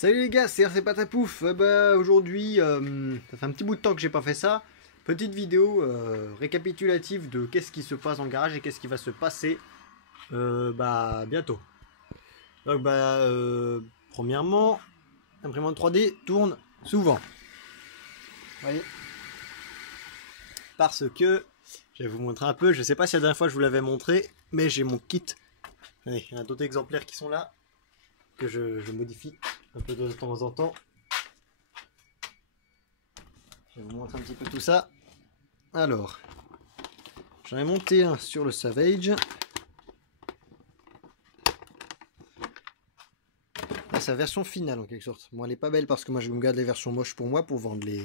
Salut les gars, c'est RC Patapouf. Aujourd'hui, ça fait un petit bout de temps que j'ai pas fait ça. Petite vidéo récapitulative de qu'est-ce qui se passe en garage et qu'est-ce qui va se passer bientôt. Donc premièrement, l'imprimante 3D tourne souvent. Vous voyez, parce que je vais vous montrer un peu. Je sais pas si la dernière fois je vous l'avais montré, mais j'ai mon kit. Allez, il y a d'autres exemplaires qui sont là que je modifie un peu de temps en temps. Je vais vous montrer un petit peu tout ça. Alors, j'en ai monté un sur le Savage. Là, c'est la version finale en quelque sorte. Bon, elle est pas belle parce que moi je me garde les versions moches pour moi pour vendre les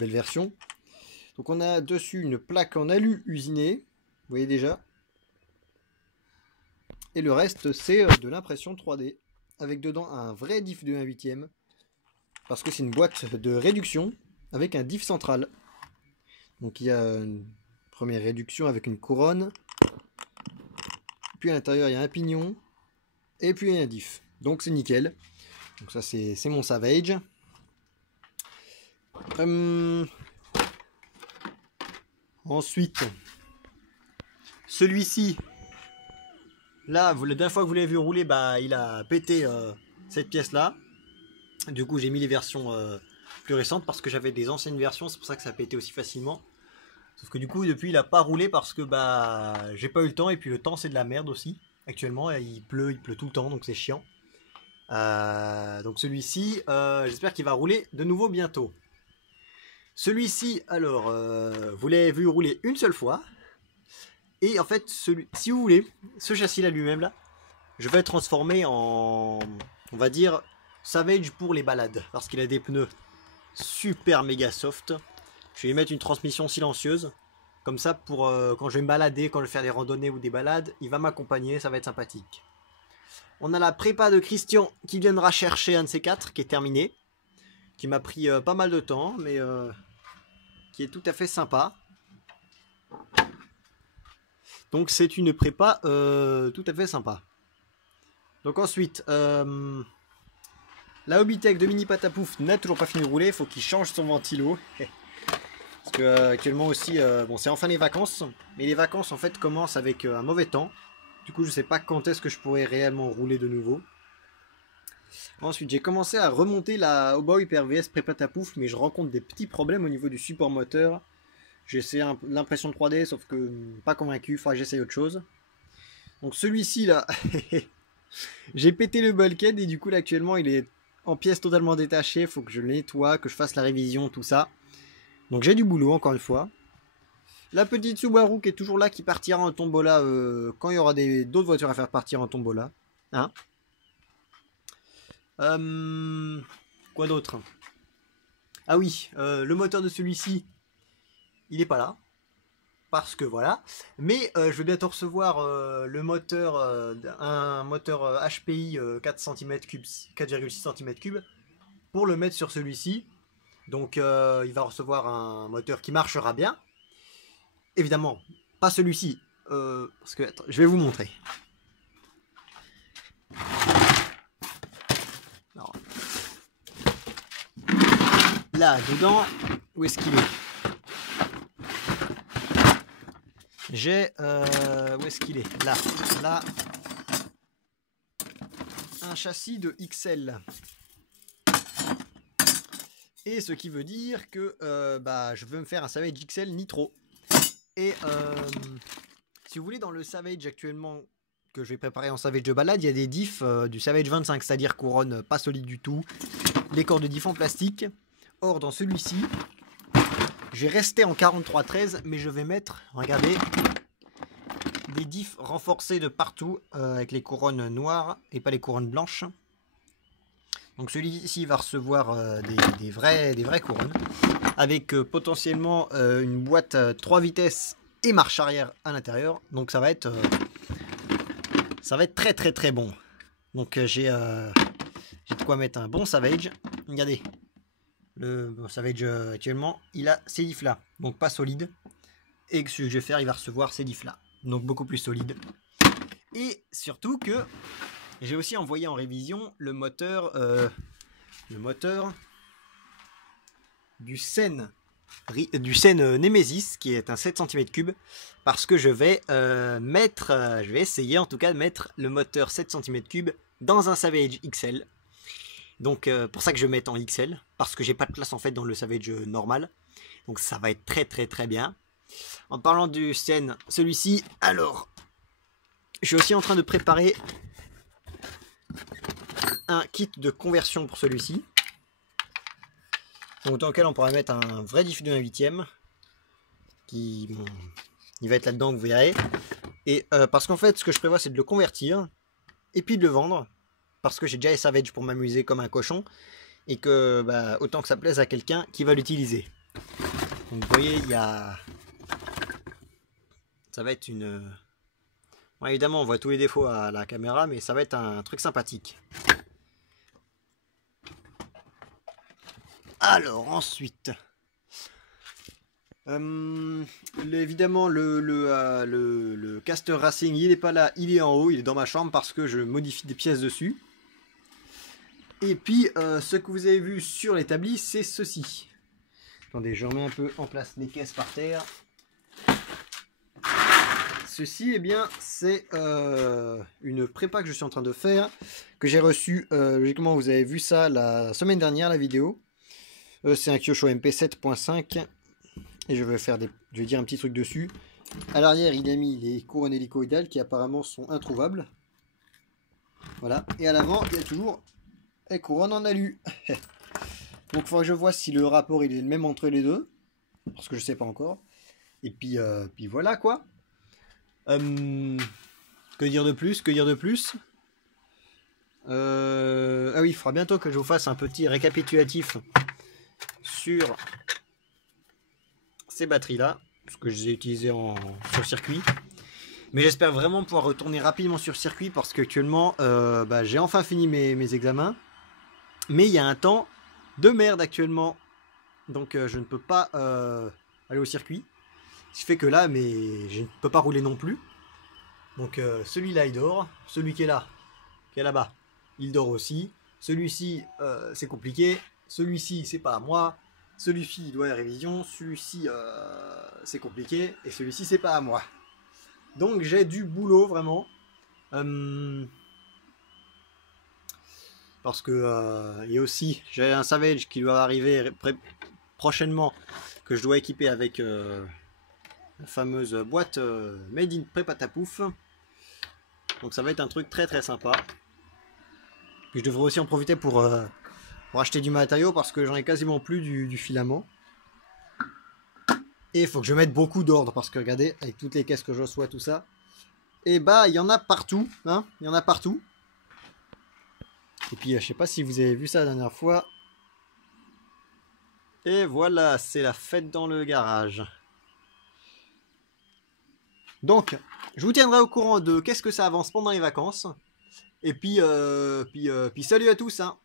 belles versions. Donc on a dessus une plaque en alu usinée, vous voyez déjà. Et le reste c'est de l'impression 3D avec dedans un vrai diff de 1/8, parce que c'est une boîte de réduction avec un diff central. Donc il y a une première réduction avec une couronne, puis à l'intérieur il y a un pignon et puis un diff. Donc c'est nickel. Donc ça c'est mon Savage. Ensuite, celui-ci, là, la dernière fois que vous l'avez vu rouler, il a pété cette pièce-là. Du coup, j'ai mis les versions plus récentes parce que j'avais des anciennes versions, c'est pour ça que ça a pété aussi facilement. Sauf que du coup, depuis, il a pas roulé parce que j'ai pas eu le temps, et puis le temps, c'est de la merde aussi. Actuellement, il pleut tout le temps, donc c'est chiant. Donc celui-ci, j'espère qu'il va rouler de nouveau bientôt. Celui-ci, alors, vous l'avez vu rouler une seule fois. Et en fait, si vous voulez, ce châssis-là lui-même, là, je vais le transformer en, on va dire, Savage pour les balades. Parce qu'il a des pneus super méga soft. Je vais y mettre une transmission silencieuse. Comme ça, pour quand je vais me balader, quand je vais faire des randonnées ou des balades, il va m'accompagner, ça va être sympathique. On a la prépa de Christian qui viendra chercher un de ces quatre, qui est terminé. Qui m'a pris pas mal de temps, mais qui est tout à fait sympa. Donc c'est une prépa tout à fait sympa. Donc ensuite, la Hobbytech de Mini Patapouf n'a toujours pas fini de rouler. Il faut qu'il change son ventilo. Parce que actuellement aussi, bon, c'est enfin les vacances. Mais les vacances en fait commencent avec un mauvais temps. Du coup je sais pas quand est-ce que je pourrais réellement rouler de nouveau. Ensuite j'ai commencé à remonter la Hobby Hyper VS Pré-Patapouf, mais je rencontre des petits problèmes au niveau du support moteur. J'ai essayé l'impression 3D, sauf que pas convaincu, il faudra que j'essaye autre chose. Donc celui-ci là, j'ai pété le bulkhead et du coup là actuellement il est en pièces totalement détachées, il faut que je le nettoie, que je fasse la révision, tout ça. Donc j'ai du boulot encore une fois. La petite Subaru qui est toujours là, qui partira en tombola quand il y aura d'autres voitures à faire partir en tombola. Hein, quoi d'autre? Ah oui, le moteur de celui-ci, il n'est pas là. Parce que voilà. Mais je vais bientôt recevoir le moteur, un moteur HPI 4 cm3, 4,6 cm3, pour le mettre sur celui-ci. Donc il va recevoir un moteur qui marchera bien. Évidemment, pas celui-ci. Parce que, attends, je vais vous montrer. Alors, là, dedans, où est-ce qu'il est? J'ai, où est-ce qu'il est? Là, un châssis de XL. Et ce qui veut dire que je veux me faire un Savage XL Nitro. Et si vous voulez, dans le Savage actuellement que je vais préparer en Savage de balade, il y a des diffs du Savage 25, c'est-à-dire couronne pas solide du tout, les corps de diff en plastique. Or dans celui-ci, je vais rester en 43-13, mais je vais mettre, regardez, des diffs renforcés de partout avec les couronnes noires et pas les couronnes blanches. Donc celui-ci va recevoir des vraies couronnes avec potentiellement une boîte 3 vitesses et marche arrière à l'intérieur. Donc ça va être très bon. Donc j'ai de quoi mettre un bon Savage. Regardez, le Savage actuellement, il a ces diffs là, donc pas solide. Et ce que je vais faire, il va recevoir ces diffs là, donc beaucoup plus solide. Et surtout que j'ai aussi envoyé en révision le moteur le moteur du Sen Nemesis, qui est un 7 cm3, parce que je vais je vais essayer en tout cas de mettre le moteur 7 cm3 dans un Savage XL. Donc pour ça que je vais mettre en XL, parce que j'ai pas de place en fait dans le Savage normal. Donc ça va être très bien. En parlant du Sen, celui-ci, alors, je suis aussi en train de préparer un kit de conversion pour celui-ci. Donc dans lequel on pourra mettre un vrai diffus de 1/8, qui il va être là-dedans, vous verrez. Et parce qu'en fait, ce que je prévois, c'est de le convertir et puis de le vendre, parce que j'ai déjà les Savage pour m'amuser comme un cochon, et que bah, autant que ça plaise à quelqu'un qui va l'utiliser. Donc vous voyez, il y a... Ça va être une... Bon, évidemment, on voit tous les défauts à la caméra, mais ça va être un truc sympathique. Alors, ensuite... évidemment, le caster racing, il n'est pas là, il est en haut, il est dans ma chambre parce que je modifie des pièces dessus. Et puis, ce que vous avez vu sur l'établi, c'est ceci. Attendez, je remets un peu en place les caisses par terre. Ceci, eh bien, c'est une prépa que je suis en train de faire, que j'ai reçue, logiquement, vous avez vu ça la semaine dernière, la vidéo. C'est un Kyosho MP 7.5. Et je vais dire un petit truc dessus. À l'arrière, il a mis les couronnes hélicoïdales qui apparemment sont introuvables. Voilà. Et à l'avant, il y a toujours les couronnes en alu. Donc il faudra que je vois si le rapport il est le même entre les deux. Parce que je sais pas encore. Et puis voilà quoi. Que dire de plus? Ah oui, il faudra bientôt que je vous fasse un petit récapitulatif sur ces batteries là, parce que je les ai utilisées sur circuit. Mais j'espère vraiment pouvoir retourner rapidement sur circuit, parce qu'actuellement j'ai enfin fini mes examens, mais il y a un temps de merde actuellement, donc je ne peux pas aller au circuit, ce qui fait que là je ne peux pas rouler non plus. Donc celui-là il dort, celui qui est là-bas, il dort aussi, celui-ci c'est compliqué, celui-ci c'est pas à moi, celui-ci il doit à révision, celui-ci c'est compliqué, et celui-ci c'est pas à moi. Donc j'ai du boulot vraiment. Parce que il y a aussi, j'ai un Savage qui doit arriver prochainement, que je dois équiper avec la fameuse boîte Made in Prépatapouf. Donc ça va être un truc très sympa. Puis je devrais aussi en profiter pour acheter du matériau, parce que j'en ai quasiment plus du filament. Et il faut que je mette beaucoup d'ordre, parce que regardez, avec toutes les caisses que je reçois, tout ça, et bah il y en a partout, hein, il y en a partout. Et puis je sais pas si vous avez vu ça la dernière fois. Et voilà, c'est la fête dans le garage. Donc, je vous tiendrai au courant de qu'est-ce que ça avance pendant les vacances. Et puis salut à tous, hein.